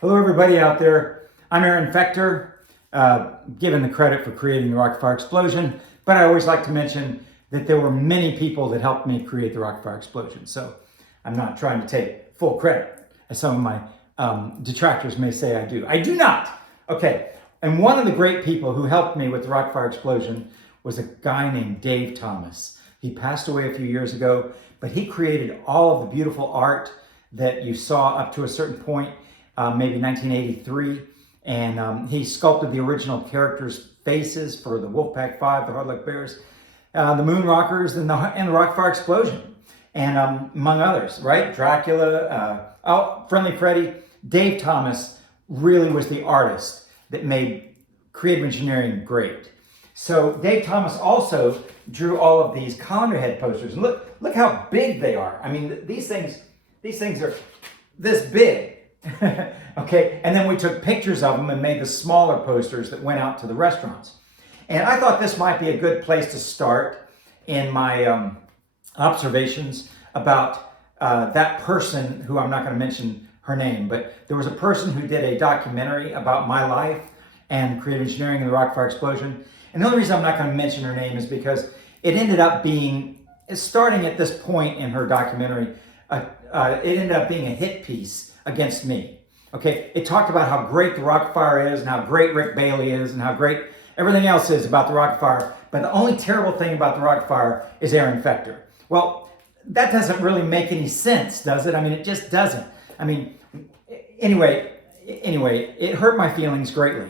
Hello, everybody out there. I'm Aaron Fechter, given the credit for creating the Rock-afire Explosion, but I always like to mention that there were many people that helped me create the Rock-afire Explosion, so I'm not trying to take full credit, as some of my detractors may say I do. I do not! Okay, and one of the great people who helped me with the Rock-afire Explosion was a guy named Dave Thomas. He passed away a few years ago, but he created all of the beautiful art that you saw up to a certain point, maybe 1983, and he sculpted the original characters' faces for the Wolfpack 5, the Hard Luck Bears, the Moon Rockers, and the Rock-afire Explosion, and among others, right? Dracula, Friendly Freddy. Dave Thomas really was the artist that made creative engineering great. So Dave Thomas also drew all of these Colander Head posters. And look how big they are. I mean, these things are this big. Okay, and then we took pictures of them and made the smaller posters that went out to the restaurants. And I thought this might be a good place to start in my observations about that person who, I'm not going to mention her name, but there was a person who did a documentary about my life and creative engineering and the Rock-afire Explosion. And the only reason I'm not going to mention her name is because it ended up being, starting at this point in her documentary, it ended up being a hit piece against me. Okay, it talked about how great the Rock-afire is and how great Rick Bailey is and how great everything else is about the Rock-afire, but the only terrible thing about the Rock-afire is Aaron Fechter. Well, that doesn't really make any sense, does it? I mean, it just doesn't. I mean, anyway, it hurt my feelings greatly.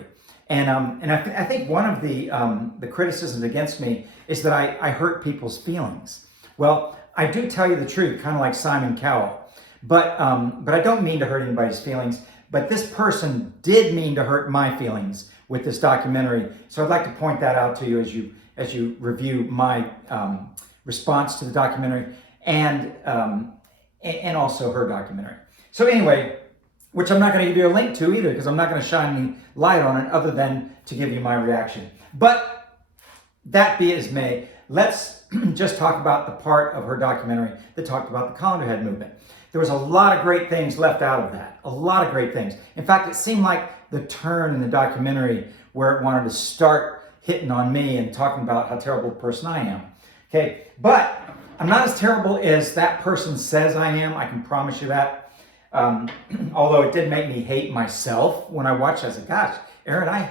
And I think one of the criticisms against me is that I hurt people's feelings. Well, I do tell you the truth, kind of like Simon Cowell. But I don't mean to hurt anybody's feelings. But this person did mean to hurt my feelings with this documentary. So I'd like to point that out to you as you review my response to the documentary and also her documentary. So anyway, which I'm not going to give you a link to either, because I'm not going to shine any light on it other than to give you my reaction. But that be as may, let's just talk about the part of her documentary that talked about the Colander Head movement. There was a lot of great things left out of that. A lot of great things. In fact, it seemed like the turn in the documentary where it wanted to start hitting on me and talking about how terrible a person I am. Okay, but I'm not as terrible as that person says I am. I can promise you that. Although it did make me hate myself when I watched it. I said, gosh, Aaron,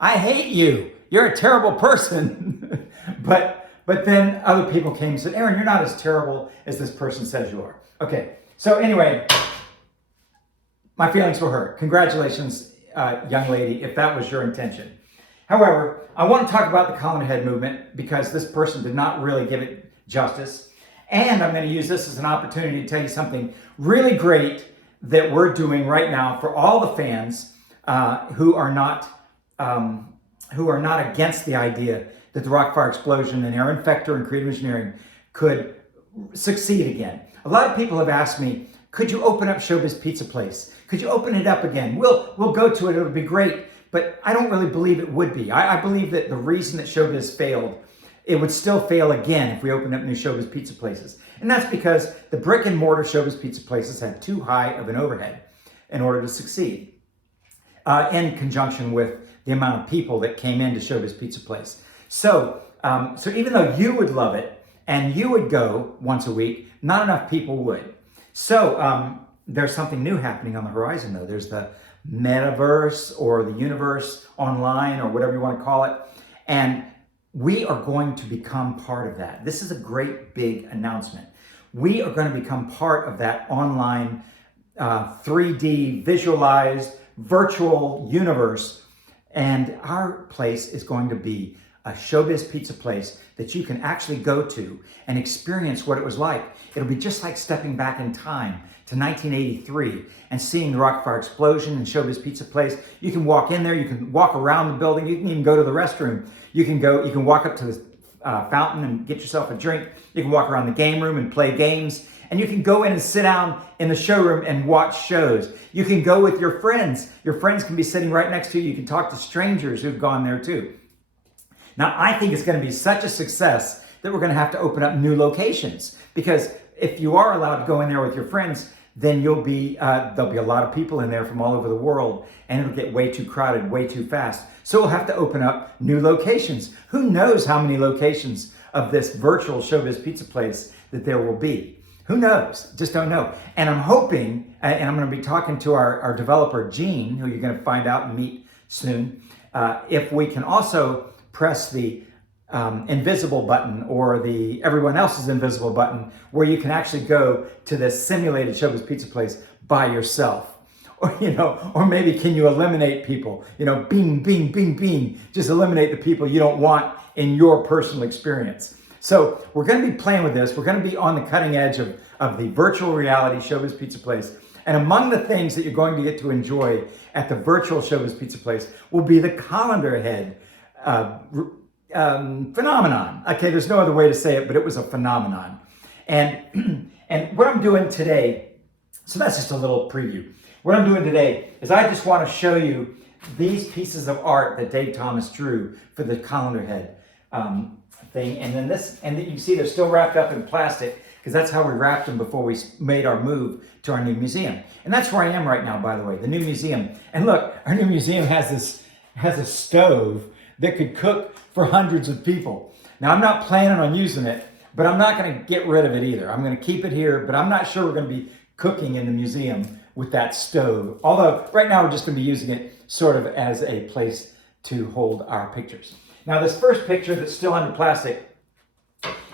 I hate you. You're a terrible person. But then other people came and said, Aaron, you're not as terrible as this person says you are. Okay, so anyway, my feelings were hurt. Congratulations, young lady, if that was your intention. However, I want to talk about the Colander Head movement because this person did not really give it justice. And I'm going to use this as an opportunity to tell you something really great that we're doing right now for all the fans who are not against the idea that the Rock-afire Explosion and Aaron Fechter and creative engineering could succeed again. A lot of people have asked me, could you open up Showbiz Pizza Place? Could you open it up again? We'll go to it, it'll be great. But I don't really believe it would be. I believe that the reason that Showbiz failed, it would still fail again if we opened up new Showbiz Pizza Places. And that's because the brick and mortar Showbiz Pizza Places had too high of an overhead in order to succeed, in conjunction with the amount of people that came into Showbiz Pizza Place. So even though you would love it and you would go once a week, not enough people would. So there's something new happening on the horizon, though. There's the metaverse or the universe online or whatever you want to call it. And we are going to become part of that. This is a great big announcement. We are going to become part of that online 3D visualized virtual universe. And our place is going to be a Showbiz Pizza Place that you can actually go to and experience what it was like. It'll be just like stepping back in time to 1983 and seeing the Rock-afire Explosion and Showbiz Pizza Place. You can walk in there, you can walk around the building, you can even go to the restroom. You can walk up to the fountain and get yourself a drink. You can walk around the game room and play games. And you can go in and sit down in the showroom and watch shows. You can go with your friends. Your friends can be sitting right next to you. You can talk to strangers who've gone there too. Now, I think it's going to be such a success that we're going to have to open up new locations, because if you are allowed to go in there with your friends, then there'll be a lot of people in there from all over the world, and it'll get way too crowded, way too fast. So we'll have to open up new locations. Who knows how many locations of this virtual Showbiz Pizza place that there will be? Who knows? Just don't know. And I'm hoping, and I'm going to be talking to our developer, Gene, who you're going to find out and meet soon, if we can also press the invisible button or the everyone else's invisible button, where you can actually go to this simulated Showbiz Pizza place by yourself. Or, or maybe can you eliminate people? Bing, bing, bing, bing. Just eliminate the people you don't want in your personal experience. So we're going to be playing with this. We're going to be on the cutting edge of the virtual reality Showbiz Pizza place. And among the things that you're going to get to enjoy at the virtual Showbiz Pizza place will be the Colander Head phenomenon. Okay, there's no other way to say it, but it was a phenomenon. And what I'm doing today, so that's just a little preview. What I'm doing today is I just want to show you these pieces of art that Dave Thomas drew for the Colander Head thing. And then you can see they're still wrapped up in plastic, because that's how we wrapped them before we made our move to our new museum. And that's where I am right now, by the way, the new museum. And look, our new museum has a stove that could cook for hundreds of people. Now, I'm not planning on using it, but I'm not going to get rid of it either. I'm going to keep it here, but I'm not sure we're going to be cooking in the museum with that stove. Although right now we're just going to be using it sort of as a place to hold our pictures. Now, this first picture that's still under plastic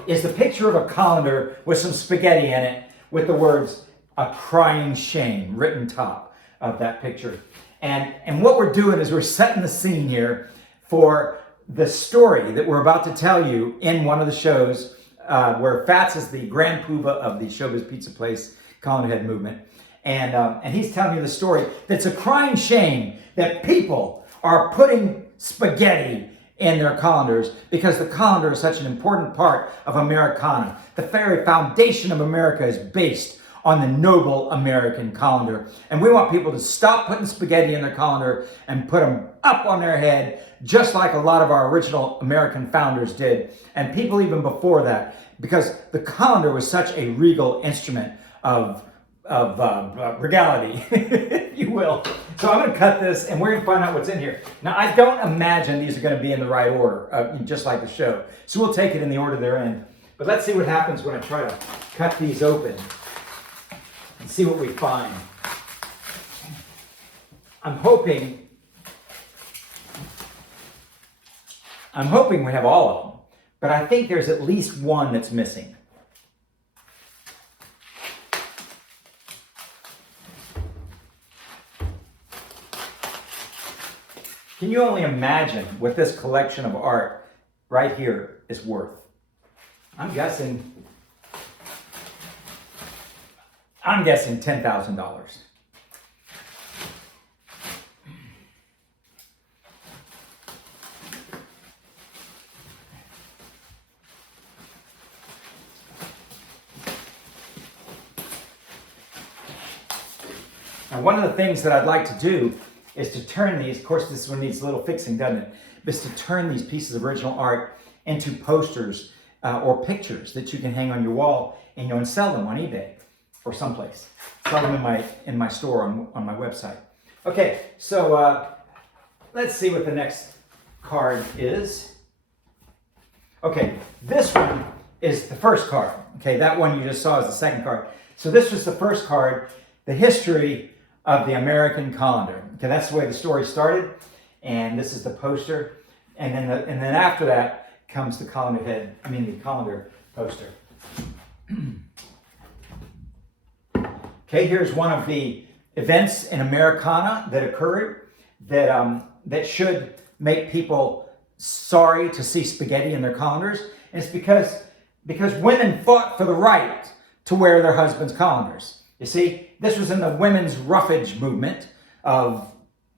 is the picture of a colander with some spaghetti in it with the words, "A crying shame," written top of that picture. And what we're doing is we're setting the scene here for the story that we're about to tell you in one of the shows where Fats is the grand poobah of the Showbiz Pizza place, Colander Head movement. And he's telling you the story that's a crying shame that people are putting spaghetti in their colanders, because the colander is such an important part of Americana. The very foundation of America is based on the noble American colander. And we want people to stop putting spaghetti in their colander and put them up on their head, just like a lot of our original American founders did, and people even before that, because the colander was such a regal instrument of regality, if you will. So I'm going to cut this, and we're going to find out what's in here. Now, I don't imagine these are going to be in the right order, just like the show. So we'll take it in the order they're in. But let's see what happens when I try to cut these open and see what we find. I'm hoping we have all of them, but I think there's at least one that's missing. Can you only imagine what this collection of art right here is worth? I'm guessing $10,000. Now, one of the things that I'd like to do is to turn these, of course this one needs a little fixing, doesn't it? Is to turn these pieces of original art into posters or pictures that you can hang on your wall and sell them on eBay or someplace. Sell them in my store on my website. Okay, so let's see what the next card is. Okay, this one is the first card. Okay, that one you just saw is the second card. So this was the first card, the history of the American colander. Okay, that's the way the story started, and this is the poster, and then after that comes the the colander poster. Okay, here's one of the events in Americana that occurred that should make people sorry to see spaghetti in their colanders, and it's because women fought for the right to wear their husbands' colanders. You see, this was in the women's roughage movement of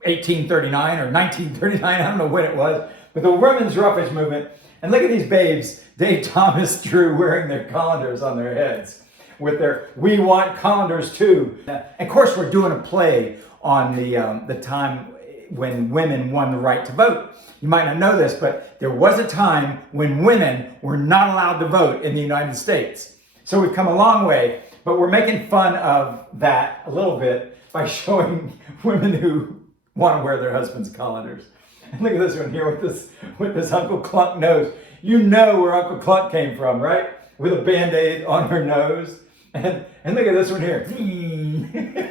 1839 or 1939, I don't know when it was, but the women's roughage movement. And look at these babes Dave Thomas drew wearing their colanders on their heads with their "We want colanders too." And of course, we're doing a play on the time when women won the right to vote. You might not know this, but there was a time when women were not allowed to vote in the United States. So we've come a long way, But we're making fun of that a little bit by showing women who want to wear their husband's colanders. And look at this one here with this Uncle Clunk nose. You know where Uncle Clunk came from, right? With a Band-Aid on her nose. And look at this one here.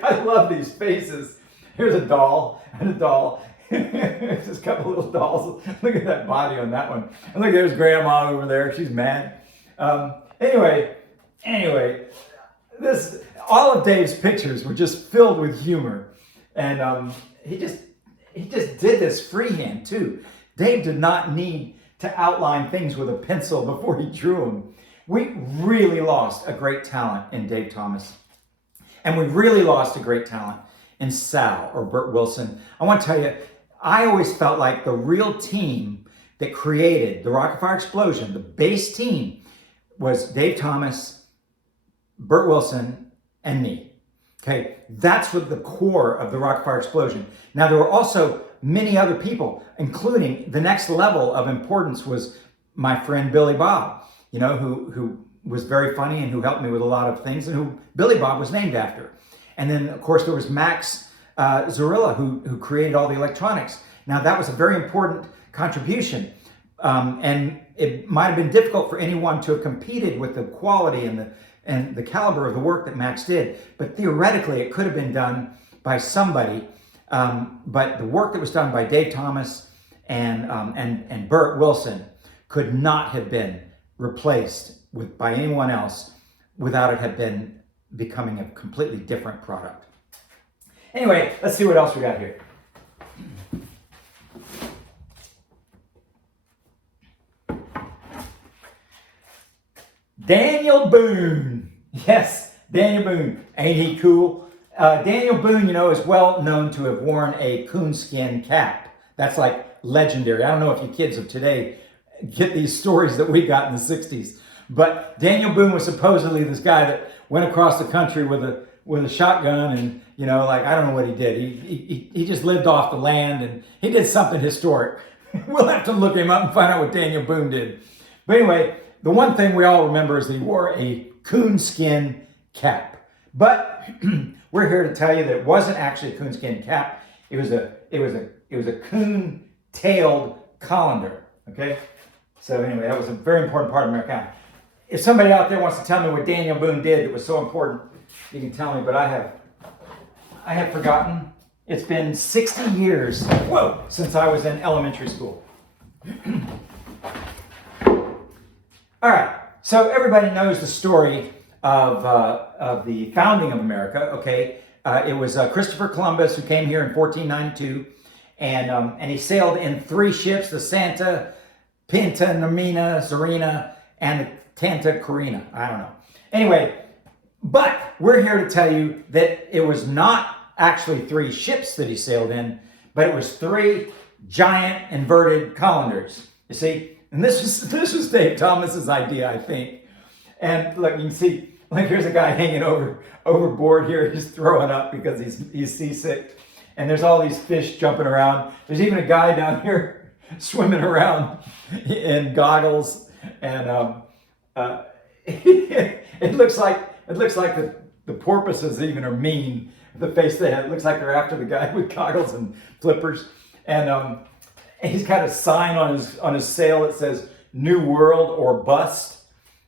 I love these faces. Here's a doll and a doll. Just a couple little dolls. Look at that body on that one. And look, there's Grandma over there. She's mad. Anyway, all of Dave's pictures were just filled with humor, and he just did this freehand too. Dave did not need to outline things with a pencil before he drew them. We really lost a great talent in Dave Thomas, and we really lost a great talent in Sal or Bert Wilson. I want to tell you, I always felt like the real team that created the Rock-afire Explosion, the base team, was Dave Thomas, Bert Wilson, and me. Okay, that's what the core of the Rock-afire Explosion. Now, there were also many other people, including the next level of importance was my friend Billy Bob, you know, who was very funny and who helped me with a lot of things, and who Billy Bob was named after. And then, of course, there was Max Zarilla, who created all the electronics. Now, that was a very important contribution. And it might have been difficult for anyone to have competed with the quality and the caliber of the work that Max did. But theoretically, it could have been done by somebody. But the work that was done by Dave Thomas and Bert Wilson could not have been replaced by anyone else without it have been becoming a completely different product. Anyway, let's see what else we got here. Daniel Boone. Yes, Daniel Boone. Ain't he cool? Daniel Boone, you know, is well known to have worn a coonskin cap. That's like legendary. I don't know if you kids of today get these stories that we got in the 60s. But Daniel Boone was supposedly this guy that went across the country with a shotgun, and, you know, like, I don't know what he did. He just lived off the land, and he did something historic. We'll have to look him up and find out what Daniel Boone did. But anyway, the one thing we all remember is that he wore a coonskin cap. But we're here to tell you that it wasn't actually a coonskin cap. It was a coon-tailed colander. Okay. So anyway, that was a very important part of Americana. If somebody out there wants to tell me what Daniel Boone did that was so important, you can tell me. But I have forgotten. It's been 60 years, since I was in elementary school. All right, so everybody knows the story of the founding of America, okay? It was Christopher Columbus who came here in 1492, and he sailed in 3 ships, the Santa, Pinta, Nomina, Zarina, and the Tanta Carina. I don't know. Anyway, but we're here to tell you that it was not actually 3 ships that he sailed in, but it was 3 giant inverted colanders, you see? And this was Dave Thomas's idea, I think. And look, you can see, like, here's a guy hanging overboard here. He's throwing up because he's seasick. And there's all these fish jumping around. There's even a guy down here swimming around in goggles. And it looks like the porpoises even are mean. The face they have, it looks like they're after the guy with goggles and flippers. And he's got a sign on his sail that says "New World or Bust."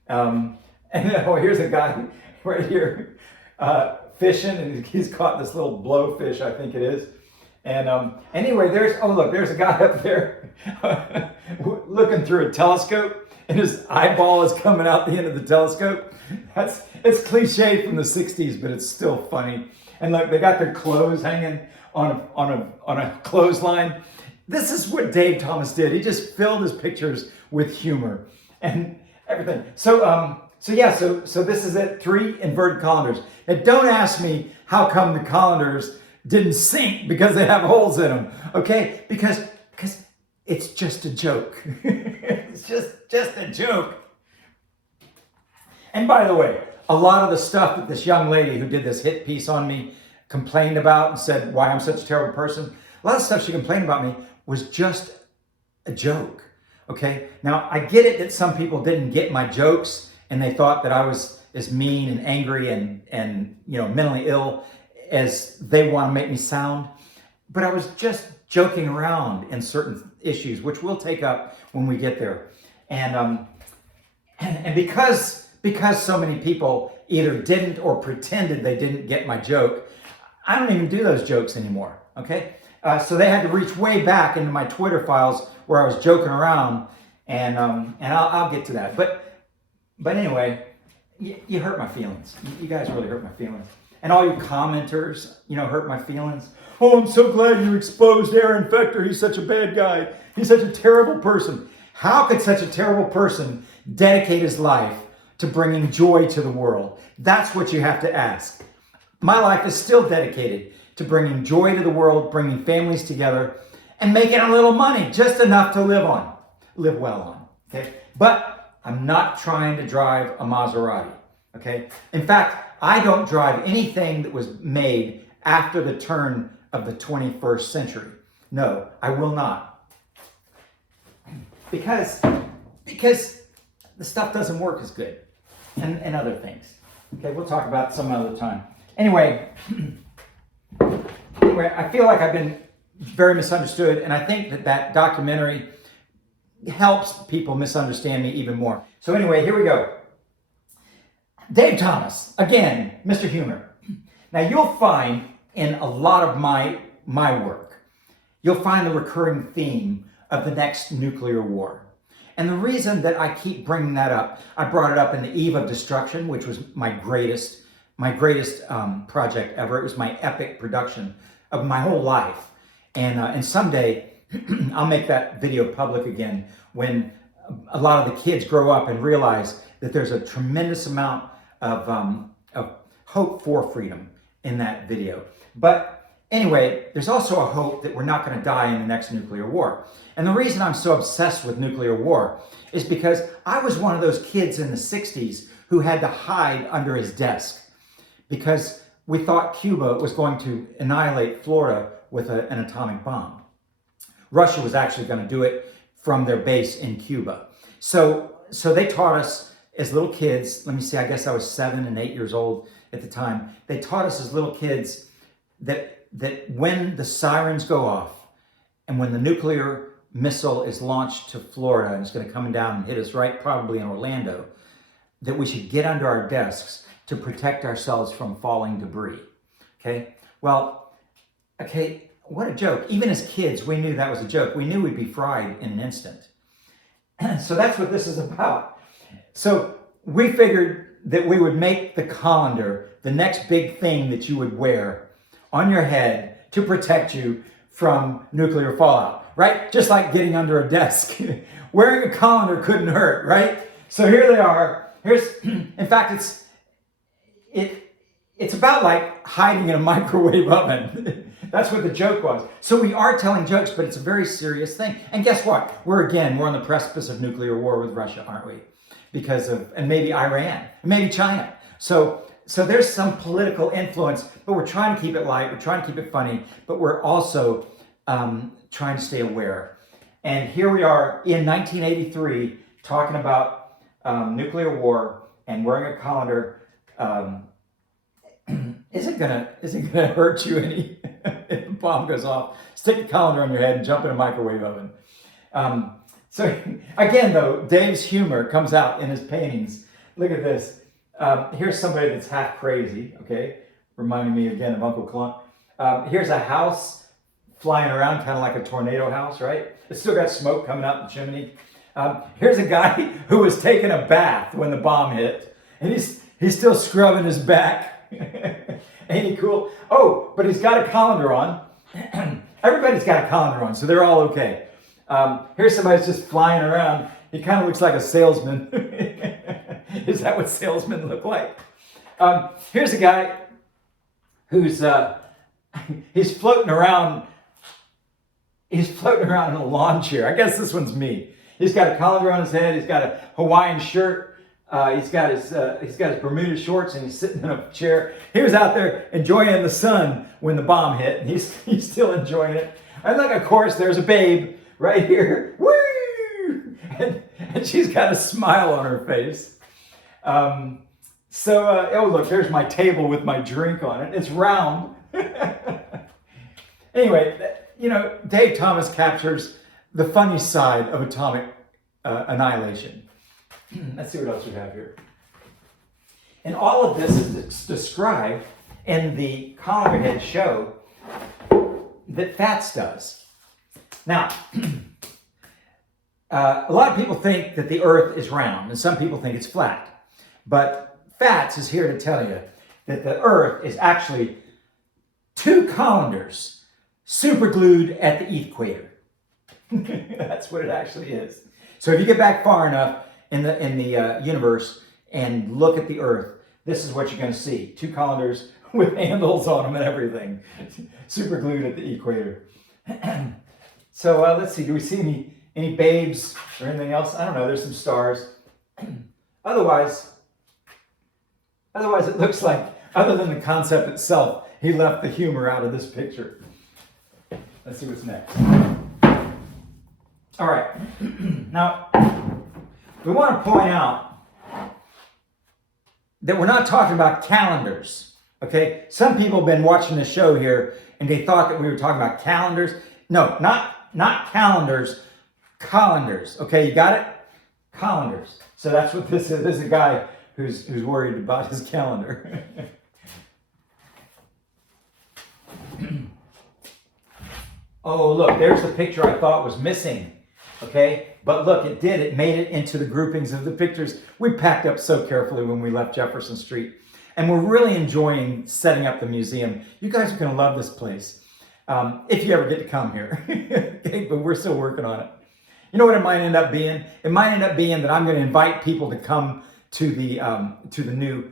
And here's a guy right here fishing, and he's caught this little blowfish, I think it is. And anyway, there's a guy up there looking through a telescope, and his eyeball is coming out the end of the telescope. It's cliche from the 60s, but it's still funny. And look, they got their clothes hanging on a clothesline. This is what Dave Thomas did. He just filled his pictures with humor and everything. So this is it, 3 inverted colanders. Now, don't ask me how come the colanders didn't sink because they have holes in them, okay? Because it's just a joke. It's just a joke. And by the way, a lot of the stuff that this young lady who did this hit piece on me complained about and said why I'm such a terrible person, a lot of stuff she complained about me was just a joke, okay? Now, I get it that some people didn't get my jokes and they thought that as mean and angry and mentally ill as they want to make me sound. But I was just joking around in certain issues, which we'll take up when we get there. And because so many people either didn't or pretended they didn't get my joke, I don't even do those jokes anymore, okay? So they had to reach way back into my Twitter files where I was joking around, and I'll get to that. But anyway, you hurt my feelings. You guys really hurt my feelings. And all you commenters, hurt my feelings. Oh, I'm so glad you exposed Aaron Fechter. He's such a bad guy. He's such a terrible person. How could such a terrible person dedicate his life to bringing joy to the world? That's what you have to ask. My life is still dedicated to bringing joy to the world, bringing families together, and making a little money, just enough to live well on, okay? But I'm not trying to drive a Maserati, okay? In fact, I don't drive anything that was made after the turn of the 21st century. No, I will not. Because the stuff doesn't work as good, and other things. Okay, we'll talk about some other time. Anyway, I feel like I've been very misunderstood, and I think that documentary helps people misunderstand me even more. So anyway, here we go. Dave Thomas, again, Mr. Humor. Now you'll find in a lot of my work, you'll find the recurring theme of the next nuclear war. And the reason that I keep bringing that up, I brought it up in The Eve of Destruction, which was my greatest project ever. It was my epic production of my whole life. And someday I'll make that video public again when a lot of the kids grow up and realize that there's a tremendous amount of hope for freedom in that video. But anyway, there's also a hope that we're not going to die in the next nuclear war. And the reason I'm so obsessed with nuclear war is because I was one of those kids in the 60s who had to hide under his desk because we thought Cuba was going to annihilate Florida with an atomic bomb. Russia was actually going to do it from their base in Cuba. So they taught us as little kids, let me see, I guess I was 7 and 8 years old at the time. They taught us as little kids that when the sirens go off and when the nuclear missile is launched to Florida and it's going to come down and hit us right probably in Orlando, that we should get under our desks to protect ourselves from falling debris. Okay? Well, okay, what a joke. Even as kids, we knew that was a joke. We knew we'd be fried in an instant. So that's what this is about. So we figured that we would make the colander the next big thing that you would wear on your head to protect you from nuclear fallout, right? Just like getting under a desk. Wearing a colander couldn't hurt, right? So here they are. In fact, it's about like hiding in a microwave oven. That's what the joke was. So we are telling jokes, but it's a very serious thing. And guess what? We're on the precipice of nuclear war with Russia, aren't we? And maybe Iran, and maybe China. So there's some political influence, but we're trying to keep it light, we're trying to keep it funny, but we're also trying to stay aware. And here we are in 1983 talking about nuclear war and wearing a colander. Isn't gonna hurt you any if the bomb goes off. Stick the colander on your head and jump in a microwave oven. So again, though, Dave's humor comes out in his paintings. Look at this. Here's somebody that's half crazy, okay? Reminding me again of Uncle Clunk. Here's a house flying around, kind of like a tornado house, right? It's still got smoke coming out the chimney. Here's a guy who was taking a bath when the bomb hit, and he's still scrubbing his back. Ain't he cool? Oh, but he's got a colander on. Everybody's got a colander on, so they're all okay. Here's somebody that's just flying around. He kind of looks like a salesman. Is that what salesmen look like? Here's a guy who's he's floating around. He's floating around in a lawn chair. I guess this one's me. He's got a colander on his head. He's got a Hawaiian shirt. He's got his Bermuda shorts, and he's sitting in a chair. He was out there enjoying the sun when the bomb hit, and he's still enjoying it. And look, of course, there's a babe right here. Woo! And she's got a smile on her face. So, oh look, there's my table with my drink on it. It's round. Anyway, you know, Dave Thomas captures the funny side of atomic annihilation. Let's see what else we have here. And all of this is described in the Colander Head show that Fats does. Now, a lot of people think that the earth is round, and some people think it's flat. But Fats is here to tell you that the earth is actually two colanders super glued at the equator. That's what it actually is. So if you get back far enough in the universe and look at the earth, this is what you're going to see. Two colanders with handles on them and everything. Super glued at the equator. So let's see, do we see any babes or anything else? I don't know, there's some stars. Otherwise it looks like, other than the concept itself, he left the humor out of this picture. Let's see what's next. All right, now we want to point out that we're not talking about calendars, okay? Some people have been watching the show here and they thought that we were talking about calendars. No, not calendars, colanders, okay? You got it? Colanders. So that's what this is. This is a guy who's worried about his calendar. Oh, look, there's the picture I thought was missing, okay? But look, it did. It made it into the groupings of the pictures. We packed up so carefully when we left Jefferson Street. And we're really enjoying setting up the museum. You guys are going to love this place if you ever get to come here. Okay, but we're still working on it. You know what it might end up being? It might end up being that I'm going to invite people to come to the new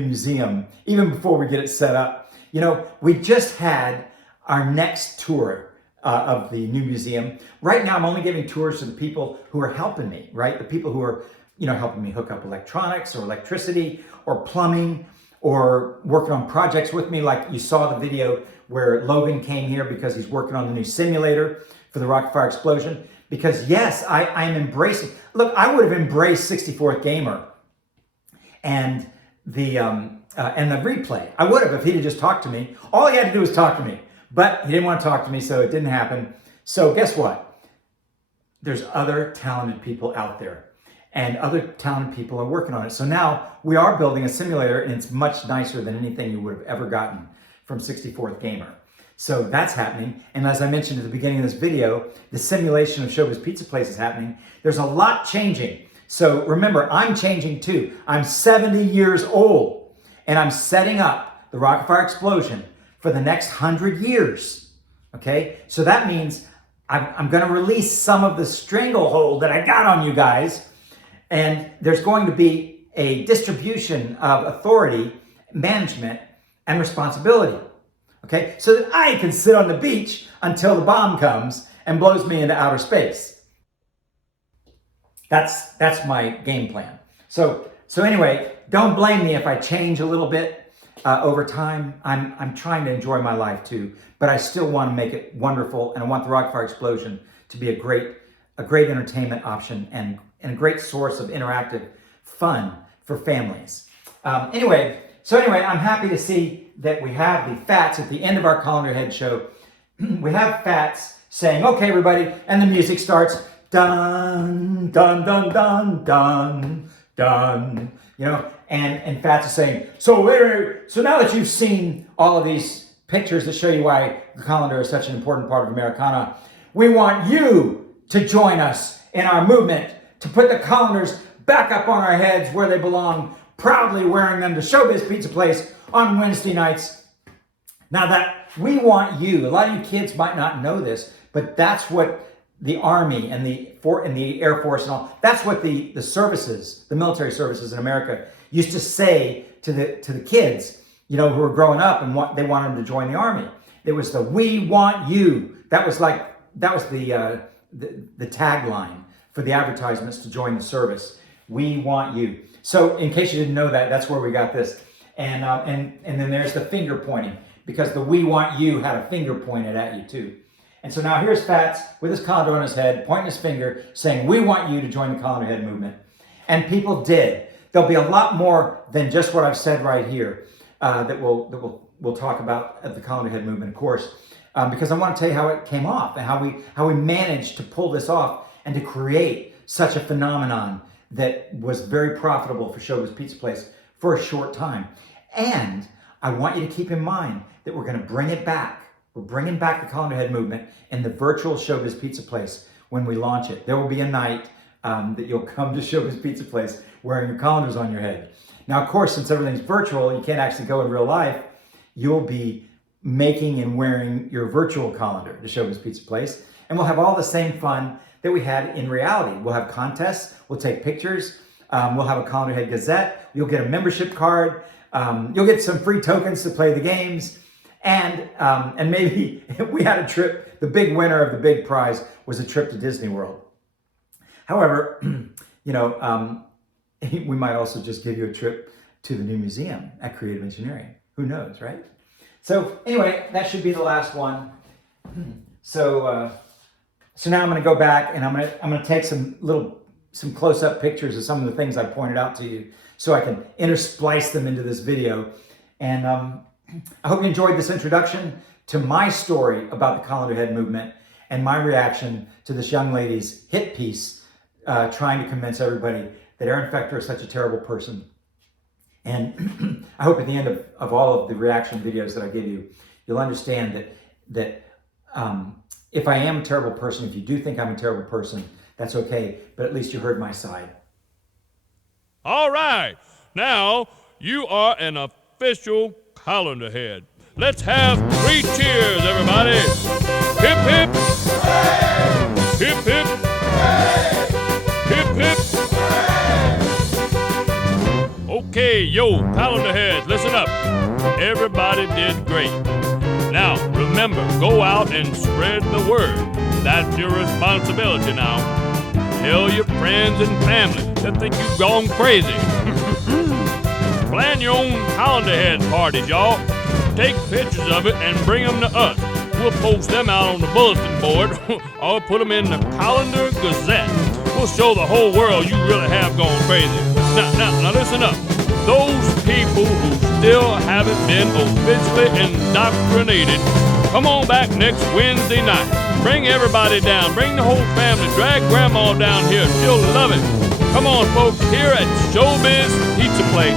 museum even before we get it set up. You know, we just had our next tour of the new museum. Right now, I'm only giving tours to the people who are helping me, right? The people who are, you know, helping me hook up electronics or electricity or plumbing or working on projects with me. Like you saw the video where Logan came here because he's working on the new simulator for the Rock-afire Explosion. Because yes, I'm embracing, look, I would have embraced 64th Gamer and the replay. I would have if he'd have just talked to me. All he had to do was talk to me. But he didn't want to talk to me, so it didn't happen. So guess what? There's other talented people out there, and other talented people are working on it. So now we are building a simulator, and it's much nicer than anything you would have ever gotten from 64th Gamer. So that's happening. And as I mentioned at the beginning of this video, the simulation of Showbiz Pizza Place is happening. There's a lot changing. So remember, I'm changing too. I'm 70 years old, and I'm setting up the Rock-afire Explosion for the next 100 years, okay? So that means I'm gonna release some of the stranglehold that I got on you guys, and there's going to be a distribution of authority, management, and responsibility, okay? So that I can sit on the beach until the bomb comes and blows me into outer space. That's my game plan. So anyway, don't blame me if I change a little bit. Over time, I'm trying to enjoy my life too, but I still want to make it wonderful, and I want the Rock-afire Explosion to be a great entertainment option and a great source of interactive fun for families. Anyway, I'm happy to see that we have the Fats at the end of our Colander Head show. We have Fats saying, "Okay, everybody," and the music starts, dun dun dun dun dun dun. You know. And Fats is saying, so now that you've seen all of these pictures that show you why the colander is such an important part of Americana, we want you to join us in our movement to put the colanders back up on our heads where they belong, proudly wearing them to Showbiz Pizza Place on Wednesday nights. Now that we want you, a lot of you kids might not know this, but that's what the Army and the Air Force and all, that's what the services, the military services in America used to say to the kids, you know, who were growing up and they wanted them to join the Army. It was the "We want you." That was the tagline for the advertisements to join the service. We want you. So in case you didn't know that, that's where we got this. And then there's the finger pointing, because the "We want you" had a finger pointed at you too. And so now here's Fats with his colander on his head, pointing his finger, saying, "We want you to join the Colander Head movement." And people did. there'll be a lot more than just what I've said right here that we'll talk about at the Colander Head movement, of course, because I want to tell you how it came off and how we managed to pull this off and to create such a phenomenon that was very profitable for Showbiz Pizza Place for a short time. And I want you to keep in mind that we're going to bring it back. We're bringing back the Colander Head movement in the virtual Showbiz Pizza Place when we launch it. There will be a night that you'll come to Showbiz Pizza Place wearing your colanders on your head. Now, of course, since everything's virtual, you can't actually go in real life. You'll be making and wearing your virtual colander to Showbiz Pizza Place, and we'll have all the same fun that we had in reality. We'll have contests, we'll take pictures, we'll have a Colander Head Gazette, you'll get a membership card, you'll get some free tokens to play the games, and maybe we had a trip. The big winner of the big prize was a trip to Disney World. However, you know, we might also just give you a trip to the new museum at Creative Engineering. Who knows, right? So anyway, that should be the last one. So now I'm going to go back and I'm going to take some close-up pictures of some of the things I pointed out to you, so I can intersplice them into this video. And I hope you enjoyed this introduction to my story about the Colander Head movement and my reaction to this young lady's hit piece trying to convince everybody that Aaron Fechter is such a terrible person. And I hope at the end of all of the reaction videos that I give you, you'll understand that if I am a terrible person, if you do think I'm a terrible person, that's okay, but at least you heard my side. All right, now you are an official Colander Head. Let's have 3 cheers, everybody. Hip, hip. Hooray! Hip, hip. Hooray! Hip, hip. Hooray! Okay, yo, Colander Heads, listen up. Everybody did great. Now, remember, go out and spread the word. That's your responsibility now. Tell your friends and family that think you've gone crazy. Plan your own Colander Head parties, y'all. Take pictures of it and bring them to us. We'll post them out on the bulletin board or put them in the Colander Gazette. We'll show the whole world you really have gone crazy. Now listen up. Those people who still haven't been officially indoctrinated, come on back next Wednesday night. Bring everybody down. Bring the whole family. Drag Grandma down here. She'll love it. Come on, folks. Here at Showbiz Pizza Place,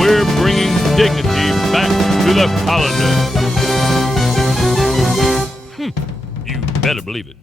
we're bringing dignity back to the Colander. You better believe it.